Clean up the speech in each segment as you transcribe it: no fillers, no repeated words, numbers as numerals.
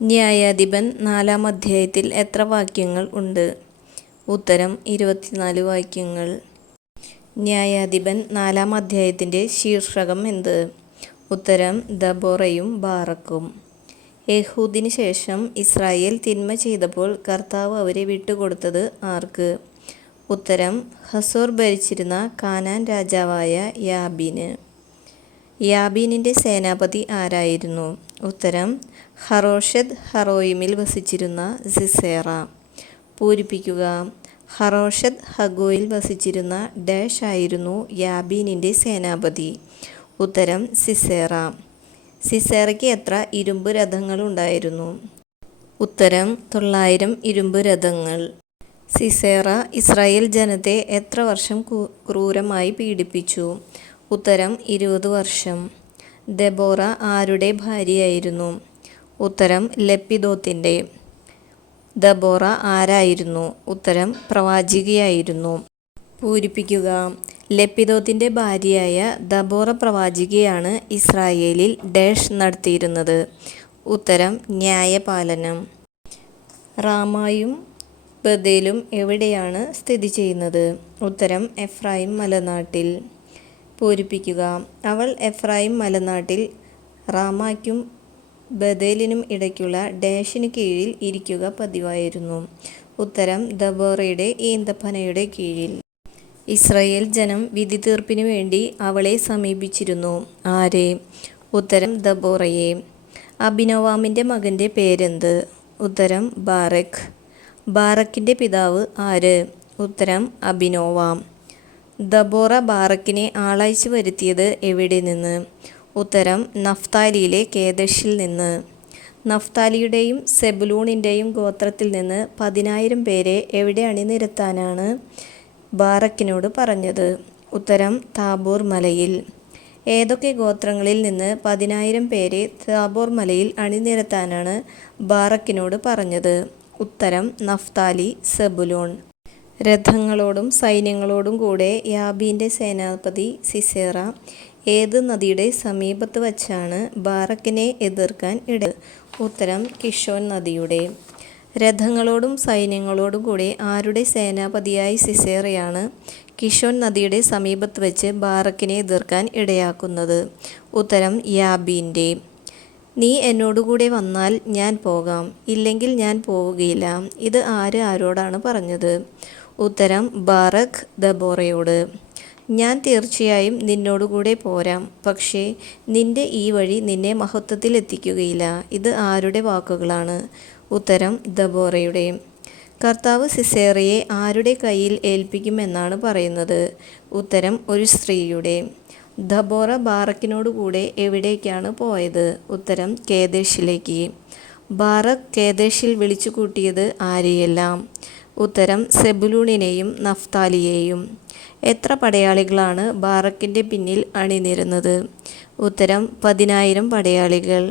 ന്യായാധിപൻ 4-ാം അധ്യായത്തിൽ എത്ര വാക്യങ്ങൾ ഉണ്ട്? ഉത്തരം 24 വാക്യങ്ങൾ. ന്യായാധിപൻ 4-ാം അധ്യായത്തിൻ്റെ ശീർഷകം എന്ത്? ഉത്തരം ദബോറയും ബാറക്കും. ഏഹൂദിന് ശേഷം ഇസ്രായേൽ തിന്മ ചെയ്തപ്പോൾ കർത്താവ് അവരെ വിട്ടുകൊടുത്തത് ആർക്ക്? ഉത്തരം ഹസോർ ഭരിച്ചിരുന്ന കാനാൻ രാജാവായ യാബീന്. യാബീനിൻ്റെ സേനാപതി ആരായിരുന്നു? ഉത്തരം ഹറോഷെത് ഹറോയിമിൽ വസിച്ചിരുന്ന സിസേറ. പൂരിപ്പിക്കുക. ഹറോഷെത് ഹഗോയിൽ വസിച്ചിരുന്ന ഡാഷ് ആയിരുന്നു യാബീനിൻ്റെ സേനാപതി. ഉത്തരം സിസേറ. സിസേറയ്ക്ക് എത്ര ഇരുമ്പ് രഥങ്ങളുണ്ടായിരുന്നു? ഉത്തരം 900 ഇരുമ്പ് രഥങ്ങൾ. സിസേറ ഇസ്രായേൽ ജനത്തെ എത്ര വർഷം ക്രൂരമായി പീഡിപ്പിച്ചു? ഉത്തരം 20 വർഷം. ദെബോറ ആരുടെ ഭാര്യയായിരുന്നു? ഉത്തരം ലപ്പിദോത്തിൻ്റെ. ദബോറ ആരായിരുന്നു? ഉത്തരം പ്രവാചികയായിരുന്നു. പൂരിപ്പിക്കുക. ലപ്പിദോത്തിൻ്റെ ഭാര്യയായ ദബോറ പ്രവാചികയാണ് ഇസ്രായേലിൽ ഡാഷ് നടത്തിയിരുന്നത്. ഉത്തരം ന്യായപാലനം. റാമായും ബഥേലും എവിടെയാണ് സ്ഥിതി ചെയ്യുന്നത്? ഉത്തരം എഫ്രായിം മലനാട്ടിൽ. പൂരിപ്പിക്കുക. അവൾ എഫ്രായിം മലനാട്ടിൽ റാമായ്ക്കും ബഥേലിനും ഇടയ്ക്കുള്ള ഡാഷിന് കീഴിൽ ഇരിക്കുക പതിവായിരുന്നു. ഉത്തരം ദബോറയുടെ ഈന്തപ്പനയുടെ കീഴിൽ. ഇസ്രായേൽ ജനം വിധി തീർപ്പിനു വേണ്ടി അവളെ സമീപിച്ചിരുന്നു. ആരെ? ഉത്തരം ദബോറയെ. അബിനോവാമിൻ്റെ മകൻ്റെ പേരെന്ത്? ഉത്തരം ബാറക്. ബാറക്കിൻ്റെ പിതാവ് ആര്? ഉത്തരം അബിനോവാം. ദബോറ ബാറക്കിനെ ആളയച്ചു വരുത്തിയത് എവിടെ നിന്ന്? ഉത്തരം നഫ്താലിയിലെ കേദശിൽ നിന്ന്. നഫ്താലിയുടെയും സെബുലൂണിൻ്റെയും ഗോത്രത്തിൽ നിന്ന് 10,000 പേരെ എവിടെ അണിനിരത്താനാണ് ബാറക്കിനോട് പറഞ്ഞത്? ഉത്തരം താബോർ മലയിൽ. ഏതൊക്കെ ഗോത്രങ്ങളിൽ നിന്ന് 10,000 പേരെ താബോർ മലയിൽ അണിനിരത്താനാണ് ബാറക്കിനോട് പറഞ്ഞത്? ഉത്തരം നഫ്താലി, സെബുലൂൺ. രഥങ്ങളോടും സൈന്യങ്ങളോടും കൂടെ യാബീൻ്റെ സേനാപതി സിസേറ ഏത് നദിയുടെ സമീപത്ത് വച്ചാണ് ബാറക്കിനെ എതിർക്കാൻ ഇടയത്? ഉത്തരം കിഷോൻ നദിയുടെ. രഥങ്ങളോടും സൈന്യങ്ങളോടും കൂടെ ആരുടെ സേനാപതിയായി സിസേറയാണ് കിഷോൻ നദിയുടെ സമീപത്ത് വെച്ച് ബാറക്കിനെ എതിർക്കാൻ ഇടയാക്കുന്നത്? ഉത്തരം യാബീൻ്റെ. നീ എന്നോടുകൂടെ വന്നാൽ ഞാൻ പോകാം, ഇല്ലെങ്കിൽ ഞാൻ പോവുകയില്ല. ഇത് ആരോടാണ് പറഞ്ഞത്? ഉത്തരം ബാറക് ദബോറയോട്. ഞാൻ തീർച്ചയായും നിന്നോടുകൂടെ പോരാം, പക്ഷേ നിന്റെ ഈ വഴി നിന്നെ മഹത്വത്തിൽ എത്തിക്കുകയില്ല. ഇത് ആരുടെ വാക്കുകളാണ്? ഉത്തരം ദബോറയുടെ. കർത്താവ് സിസേറയെ ആരുടെ കയ്യിൽ ഏൽപ്പിക്കുമെന്നാണ് പറയുന്നത്? ഉത്തരം ഒരു സ്ത്രീയുടെ. ദബോറ ബാറക്കിനോടുകൂടെ എവിടേക്കാണ് പോയത്? ഉത്തരം കേദേശിലേക്ക്. ബാറക് കേദേശിൽ വിളിച്ചു കൂട്ടിയത് ആരെയെല്ലാം? ഉത്തരം സെബുലൂണിനെയും നഫ്താലിയെയും. എത്ര പടയാളികളാണ് ബാറക്കിൻ്റെ പിന്നിൽ അണിനിരുന്നത്? ഉത്തരം 10,000 പടയാളികൾ.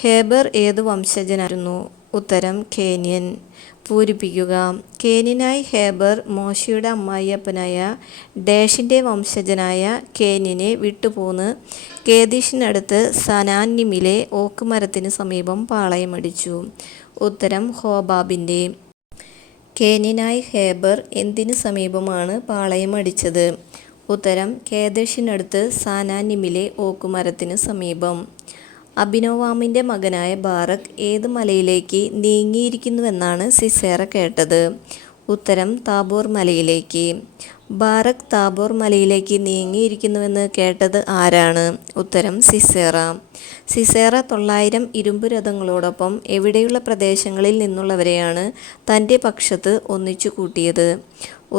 ഹേബർ ഏതു വംശജനായിരുന്നു? ഉത്തരം കേന്യൻ. പൂരിപ്പിക്കുക. കേന്യനായി ഹേബർ മോശയുടെ അമ്മായിയപ്പനായ ഡാഷിൻ്റെ വംശജനായ കേന്യനെ വിട്ടുപോന്ന് കേദീഷിനടുത്ത് സനാന്നിമിലെ ഓക്ക് മരത്തിന് സമീപം പാളയമടിച്ചു. ഉത്തരം ഹോബാബിൻ്റെ. കേന്യനായി ഹേബർ എന്തിനു സമീപമാണ് പാളയമടിച്ചത്? ഉത്തരം കേദശിനടുത്ത് സാനാനിമിലെ ഓക്കുമരത്തിന് സമീപം. അബിനോവാമിൻ്റെ മകനായ ബാറക് ഏത് മലയിലേക്ക് നീങ്ങിയിരിക്കുന്നുവെന്നാണ് സിസേറ കേട്ടത്? ഉത്തരം താബോർ മലയിലേക്ക്. ബാറക് താബോർ മലയിലേക്ക് നീങ്ങിയിരിക്കുന്നുവെന്ന് കേട്ടത് ആരാണ്? ഉത്തരം സിസേറ. സിസേറ 900 ഇരുമ്പ് രഥങ്ങളോടൊപ്പം എവിടെയുള്ള പ്രദേശങ്ങളിൽ നിന്നുള്ളവരെയാണ് തൻ്റെ പക്ഷത്ത് ഒന്നിച്ചു കൂട്ടിയത്?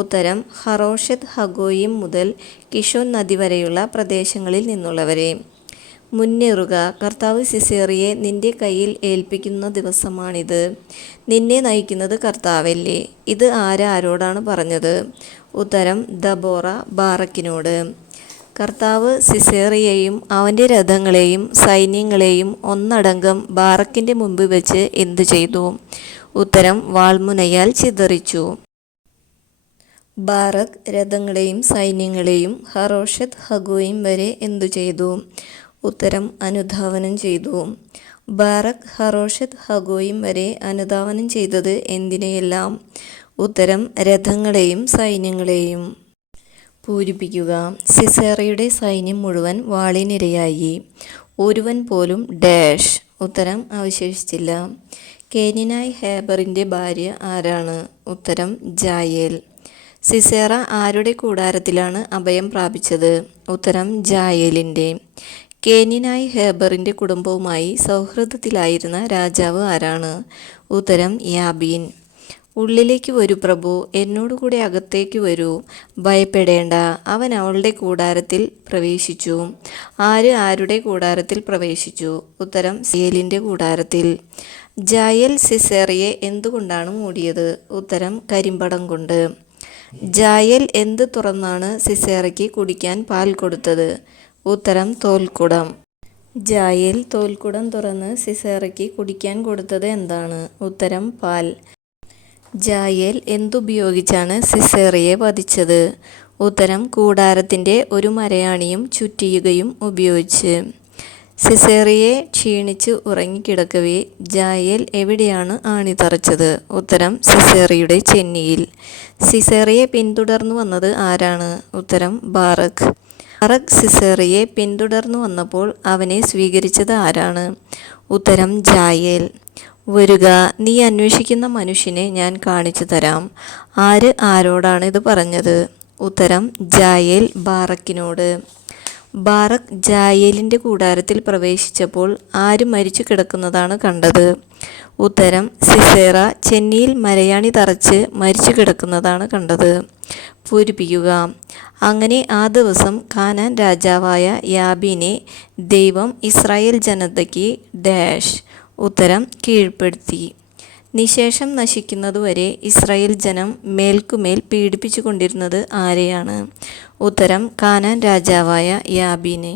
ഉത്തരം ഹറോഷെത് ഹഗോയിം മുതൽ കിഷോൻ നദി വരെയുള്ള പ്രദേശങ്ങളിൽ നിന്നുള്ളവരെ. മുന്നേറുക. കർത്താവ് സിസേറയെ നിന്റെ കയ്യിൽ ഏൽപ്പിക്കുന്ന ദിവസമാണിത്. നിന്നെ നയിക്കുന്നത് കർത്താവല്ലേ. ഇത് ആരോടാണ് പറഞ്ഞത്? ഉത്തരം ദബോറ ബാറക്കിനോട്. കർത്താവ് സിസേറയെയും അവൻ്റെ രഥങ്ങളെയും സൈന്യങ്ങളെയും ഒന്നടങ്കം ബാറക്കിൻ്റെ മുമ്പ് വെച്ച് എന്തു ചെയ്തു? ഉത്തരം വാൾമുനയാൽ ചിതറിച്ചു. ബാറക് രഥങ്ങളെയും സൈന്യങ്ങളെയും ഹറോഷെത് ഹഗോയിം വരെ എന്തു ചെയ്തു? ഉത്തരം അനുധാവനം ചെയ്തു. ബാറക് ഹറോഷത്ത് ഹഗോയിം വരെ അനുധാവനം ചെയ്തത് എന്തിനെയെല്ലാം? ഉത്തരം രഥങ്ങളെയും സൈന്യങ്ങളെയും. പൂരിപ്പിക്കുക. സിസേറയുടെ സൈന്യം മുഴുവൻ വാളിനിരയായി. ഒരുവൻ പോലും ഡാഷ്. ഉത്തരം അവശേഷിച്ചില്ല. കേന്യനായ ഹേബറിൻ്റെ ഭാര്യ ആരാണ്? ഉത്തരം ജായേൽ. സിസേറ ആരുടെ കൂടാരത്തിലാണ് അഭയം പ്രാപിച്ചത്? ഉത്തരം ജായേലിൻ്റെ. കേന്യനായ ഹേബറിൻ്റെ കുടുംബവുമായി സൗഹൃദത്തിലായിരുന്ന രാജാവ് ആരാണ്? ഉത്തരം യാബീൻ. ഉള്ളിലേക്ക് വരൂ പ്രഭു, എന്നോടുകൂടെ അകത്തേക്ക് വരൂ, ഭയപ്പെടേണ്ട. അവൻ അവളുടെ കൂടാരത്തിൽ പ്രവേശിച്ചു. ആരുടെ കൂടാരത്തിൽ പ്രവേശിച്ചു? ഉത്തരം ജായേലിൻ്റെ കൂടാരത്തിൽ. ജായേൽ സിസേറയെ എന്തുകൊണ്ടാണ് മൂടിയത്? ഉത്തരം കരിമ്പടം കൊണ്ട്. ജായേൽ എന്ത് തുറന്നാണ് സിസേറയ്ക്ക് കുടിക്കാൻ പാൽ കൊടുത്തത്? ഉത്തരം തോൽക്കുടം. ജായേൽ തോൽക്കുടം തുറന്ന് സിസേറയ്ക്ക് കുടിക്കാൻ കൊടുത്തത് എന്താണ്? ഉത്തരം പാൽ. ജായേൽ എന്തുപയോഗിച്ചാണ് സിസേറയെ വധിച്ചത്? ഉത്തരം കൂടാരത്തിൻ്റെ ഒരു മരയാണിയും ചുറ്റിയുകയും ഉപയോഗിച്ച്. സിസേറയെ ക്ഷീണിച്ച് ഉറങ്ങിക്കിടക്കവേ ജായേൽ എവിടെയാണ് ആണി തറച്ചത്? ഉത്തരം സിസേറയുടെ ചെന്നിയിൽ. സിസേറയെ പിന്തുടർന്നു വന്നത് ആരാണ്? ഉത്തരം ബാറക്. ബാറക് സിസേറയെ പിന്തുടർന്നു വന്നപ്പോൾ അവനെ സ്വീകരിച്ചത് ആരാണ്? ഉത്തരം ജായേൽ. വരുക, നീ അന്വേഷിക്കുന്ന മനുഷ്യനെ ഞാൻ കാണിച്ചു തരാം. ആരോടാണ് ഇത് പറഞ്ഞത്? ഉത്തരം ജായേൽ ബാറക്കിനോട്. ബാറക് ജായേലിൻ്റെ കൂടാരത്തിൽ പ്രവേശിച്ചപ്പോൾ ആര് മരിച്ചു കിടക്കുന്നതാണ് കണ്ടത്? ഉത്തരം സിസേറ ചെന്നിയിൽ മരയാണി തറച്ച് മരിച്ചു കിടക്കുന്നതാണ് കണ്ടത്. പൂരിപ്പിക്കുക. അങ്ങനെ ആ ദിവസം കാനാൻ രാജാവായ യാബീനെ ദൈവം ഇസ്രായേൽ ജനതയ്ക്ക് ഡാഷ്. ഉത്തരം കീഴ്പ്പെടുത്തി. നിശേഷം നശിക്കുന്നതുവരെ ഇസ്രായേൽ ജനം മേൽക്കുമേൽ പീഡിപ്പിച്ചു കൊണ്ടിരുന്നത് ആരെയാണ്? ഉത്തരം കാനാൻ രാജാവായ യാബീനെ.